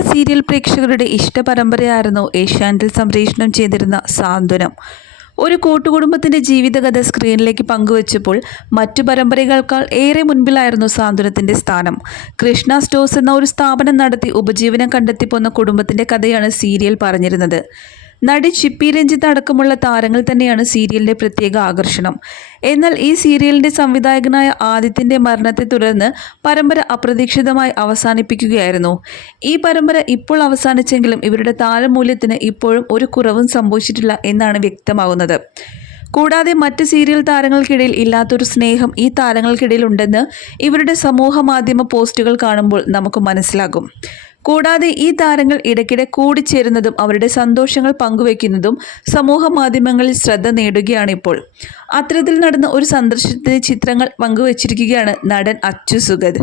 Serial പ്രേക്ഷകരുടെ ഇഷ്ടപരമ്പരയായിരുന്നു ഏഷ്യാനെറ്റിൽ സംപ്രേഷണം ചെയ്തിരുന്ന സാന്ത്വനം. ഒരു കൂട്ടുകുടുംബത്തിന്റെ ജീവിതകഥ സ്ക്രീനിലേക്ക് പങ്കുവച്ചപ്പോൾ മറ്റു പരമ്പരകൾക്കാൾ ഏറെ മുൻപിലായിരുന്നു സാന്ത്വനത്തിന്റെ സ്ഥാനം. കൃഷ്ണ സ്റ്റോഴ്സ് എന്ന ഒരു സ്ഥാപനം നടത്തി ഉപജീവനം കണ്ടെത്തിപ്പോന്ന കുടുംബത്തിന്റെ കഥയാണ് സീരിയൽ പറഞ്ഞിരുന്നത്. നടി ചിപ്പി രഞ്ജിത്ത് അടക്കമുള്ള താരങ്ങൾ തന്നെയാണ് സീരിയലിന്റെ പ്രത്യേക ആകർഷണം. എന്നാൽ ഈ സീരിയലിന്റെ സംവിധായകനായ ആദിത്യന്റെ മരണത്തെ തുടർന്ന് പരമ്പര അപ്രതീക്ഷിതമായി അവസാനിപ്പിക്കുകയായിരുന്നു. ഈ പരമ്പര ഇപ്പോൾ അവസാനിച്ചെങ്കിലും ഇവരുടെ താരമൂല്യത്തിന് ഇപ്പോഴും ഒരു കുറവും സംഭവിച്ചിട്ടില്ല എന്നാണ് വ്യക്തമാകുന്നത്. കൂടാതെ മറ്റ് സീരിയൽ താരങ്ങൾക്കിടയിൽ ഇല്ലാത്തൊരു സ്നേഹം ഈ താരങ്ങൾക്കിടയിൽ ഉണ്ടെന്ന് ഇവരുടെ സമൂഹ മാധ്യമ പോസ്റ്റുകൾ കാണുമ്പോൾ നമുക്ക് മനസ്സിലാകും. കൂടാതെ ഈ താരങ്ങൾ ഇടയ്ക്കിടെ കൂടിച്ചേരുന്നതും അവരുടെ സന്തോഷങ്ങൾ പങ്കുവയ്ക്കുന്നതും സമൂഹ മാധ്യമങ്ങളിൽ ശ്രദ്ധ നേടുകയാണ് ഇപ്പോൾ. അത്തരത്തിൽ നടന്ന ഒരു സന്ദർശനത്തിന്റെ ചിത്രങ്ങൾ പങ്കുവച്ചിരിക്കുകയാണ് നടൻ അച്ചു സുഗത്.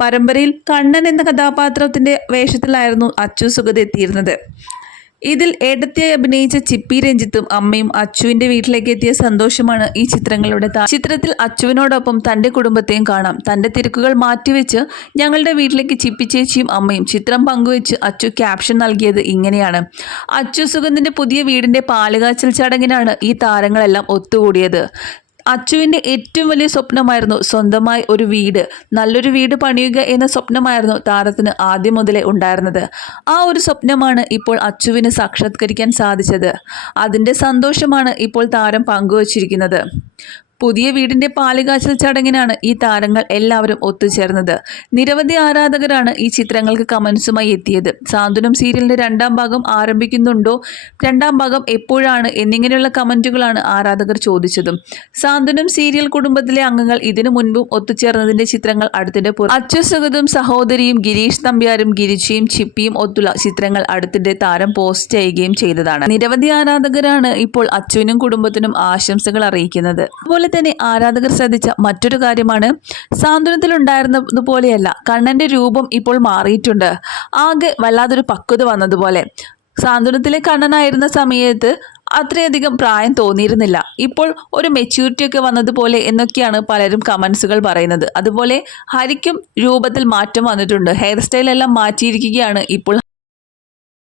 പരമ്പരയിൽ കണ്ണൻ എന്ന കഥാപാത്രത്തിന്റെ വേഷത്തിലായിരുന്നു അച്ചു സുഗത് എത്തിയിരുന്നത്. ഇതിൽ ഏടത്തിയായി അഭിനയിച്ച ചിപ്പി രഞ്ജിത്തും അമ്മയും അച്ചുവിന്റെ വീട്ടിലേക്ക് എത്തിയ സന്തോഷമാണ് ഈ ചിത്രങ്ങളുടെ ചിത്രത്തിൽ അച്ചുവിനോടൊപ്പം തന്റെ കുടുംബത്തെയും കാണാം. തന്റെ തിരക്കുകൾ മാറ്റിവെച്ച് ഞങ്ങളുടെ വീട്ടിലേക്ക് ചിപ്പി ചേച്ചിയും അമ്മയും ചിത്രം പങ്കുവെച്ച് അച്ചു ക്യാപ്ഷൻ നൽകിയത് ഇങ്ങനെയാണ്. അച്ചു സുഗന്ധിന്റെ പുതിയ വീടിന്റെ പാലുകാച്ചൽ ചടങ്ങിനാണ് ഈ താരങ്ങളെല്ലാം ഒത്തുകൂടിയത്. അച്ചുവിന്റെ ഏറ്റവും വലിയ സ്വപ്നമായിരുന്നു സ്വന്തമായി ഒരു വീട് നല്ലൊരു വീട് പണിയുക എന്ന സ്വപ്നമായിരുന്നു താരത്തിന് ആദ്യം മുതലേ ഉണ്ടായിരുന്നത്. ആ ഒരു സ്വപ്നമാണ് ഇപ്പോൾ അച്ചുവിന് സാക്ഷാത്കരിക്കാൻ സാധിച്ചത്. അതിന്റെ സന്തോഷമാണ് ഇപ്പോൾ താരം പങ്കുവച്ചിരിക്കുന്നത്. പുതിയ വീടിന്റെ പാലുകാച്ചൽ ചടങ്ങിനാണ് ഈ താരങ്ങൾ എല്ലാവരും ഒത്തുചേർന്നത്. നിരവധി ആരാധകരാണ് ഈ ചിത്രങ്ങൾക്ക് കമൻസുമായി എത്തിയത്. സാന്ത്വനം സീരിയലിന്റെ രണ്ടാം ഭാഗം ആരംഭിക്കുന്നുണ്ടോ? രണ്ടാം ഭാഗം എപ്പോഴാണ് എന്നിങ്ങനെയുള്ള കമന്റുകളാണ് ആരാധകർ ചോദിച്ചതും. സാന്ത്വനം സീരിയൽ കുടുംബത്തിലെ അംഗങ്ങൾ ഇതിനു മുൻപും ഒത്തുചേർന്നതിന്റെ ചിത്രങ്ങൾ അടുത്തിടെ അച്യുസുഗതും സഹോദരിയും ഗിരീഷ് നമ്പ്യാരും ഗിരിച്ചയും ചിപ്പിയും ഒത്തുള്ള ചിത്രങ്ങൾ അടുത്തിടെ താരം പോസ്റ്റ് ചെയ്യുകയും ചെയ്തതാണ്. നിരവധി ആരാധകരാണ് ഇപ്പോൾ അച്ഛനും കുടുംബത്തിനും ആശംസകൾ അറിയിക്കുന്നത്. അതുപോലെ തന്നെ ആരാധകർ ശ്രദ്ധിച്ച മറ്റൊരു കാര്യമാണ് സാന്ത്വനത്തിലുണ്ടായിരുന്നതുപോലെയല്ല. കണ്ണന്റെ രൂപം ഇപ്പോൾ മാറിയിട്ടുണ്ട്. ആകെ വല്ലാതൊരു പക്വത വന്നതുപോലെ. സാന്ത്വനത്തിലെ കണ്ണനായിരുന്ന സമയത്ത് അത്രയധികം പ്രായം തോന്നിയിരുന്നില്ല. ഇപ്പോൾ ഒരു മെച്യൂരിറ്റി ഒക്കെ വന്നതുപോലെ എന്നൊക്കെയാണ് പലരും കമൻസുകൾ പറയുന്നത്. അതുപോലെ ഹരിക്കും രൂപത്തിൽ മാറ്റം വന്നിട്ടുണ്ട്. ഹെയർ സ്റ്റൈലെല്ലാം മാറ്റിയിരിക്കുകയാണ് ഇപ്പോൾ